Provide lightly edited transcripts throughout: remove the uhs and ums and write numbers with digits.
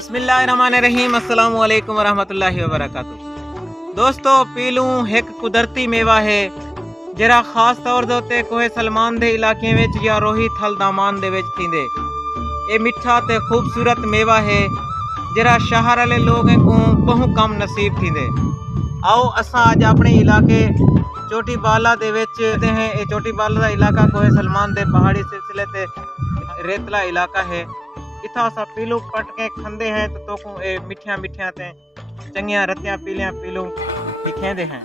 बिस्मिल्लाहिर्रहमानिर्रहीम अस्सलाम वालेकुम वरहमतुल्लाहि वबरकातुहू। दोस्तों पीलू एक कुदरती मेवा है जरा खास तौर ते कोहे सलमान दे इलाके विच या रोही थल दामान दे विच थींदे। ये मिठा ते खूबसूरत मेवा है जरा शहर वाले लोगों को बहु कम नसीब थींदे। आओ असां अज अपने इलाके चोटी बाला दे विच हैं। ये चोटी बाला का इलाका कोहे सलमान दे पहाड़ी सिलसिले ते रेतला इलाका है। इतना असा पीलू पट के खंदे हैं तो को मिठिया मिठिया ते चंगिया रत्तिया पीलिया पीलू दिखेंदे हैं।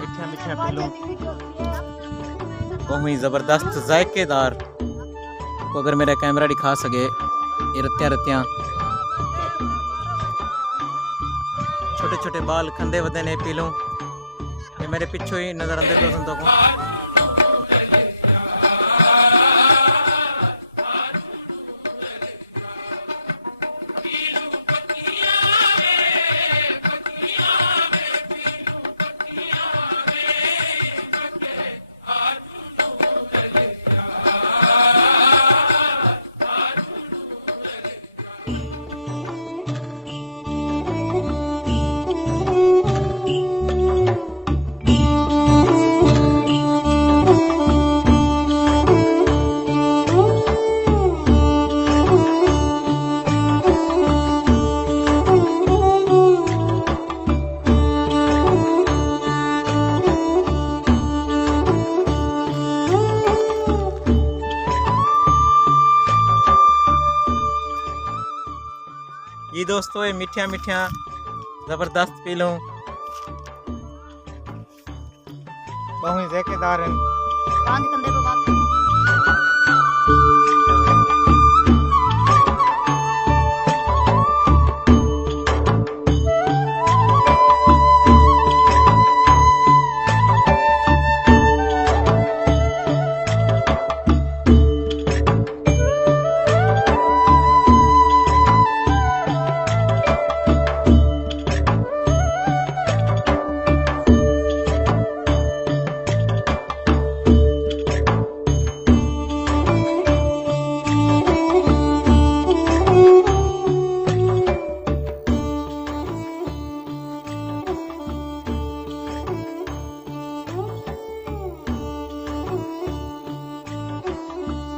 मिठिया मिठिया पीलू बहुत ही जबरदस्त जायकेदार को अगर मेरा कैमरा दिखा सके ये रत्तिया रत्तिया छोटे छोटे बाल खंदे वदे ने पीलू ये मेरे पिछू ही नजर आंदे को संतो को। ये दोस्तों ये मिठिया मिठिया जबरदस्त पीलू बहुत ही जायकेदार हैं।